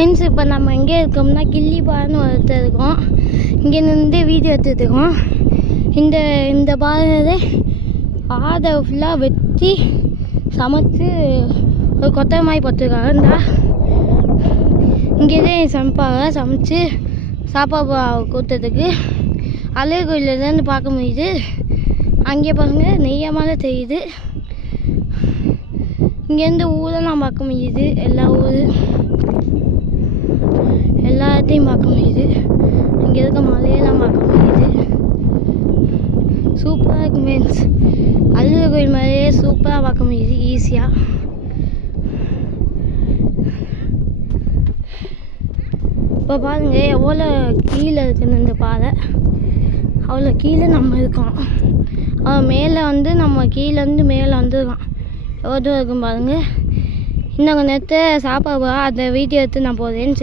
Friends, இப்போ நம்ம எங்கே இருக்கோம்னா கிள்ளிப்பாறைன்னு ஒருத்தர் இருக்கோம். இங்கே நின்று வீடியோ எடுத்துருக்கோம். இந்த பாறை ஆதை ஃபுல்லாக வெட்டி சமைச்சு ஒரு கொட்டை மாதிரி போட்டுருக்காங்க. இங்கேயே சமைப்பாங்க. சமைச்சு சாப்பாடு கூட்டத்துக்கு அழகு கோயிலேருந்து பார்க்க முடியுது. அங்கே பாருங்க நெய்யமாக தெரியுது. இங்கேருந்து ஊரெல்லாம் பார்க்க முடியுது. எல்லாத்தையும் பார்க்க முடியுது. இங்கே இருக்க மலையெல்லாம் பார்க்க முடியுது. சூப்பராக இருக்கு மீன்ஸ் அழகு கோயில் மாதிரியே சூப்பராக பார்க்க முடியுது ஈஸியாக. இப்போ பாருங்க எவ்வளோ கீழே இருக்குன்னு இந்த பாறை. அவ்வளோ கீழே நம்ம இருக்கோம். மேலே நம்ம கீழேருந்து மேலே வந்துருக்கோம். எவ்வளோ தூரம் இருக்கும் பாருங்க. இன்னும் கொஞ்சம் நேரத்தை சாப்பாடு அந்த வீடியோ எடுத்து நான் போகிறேன்னு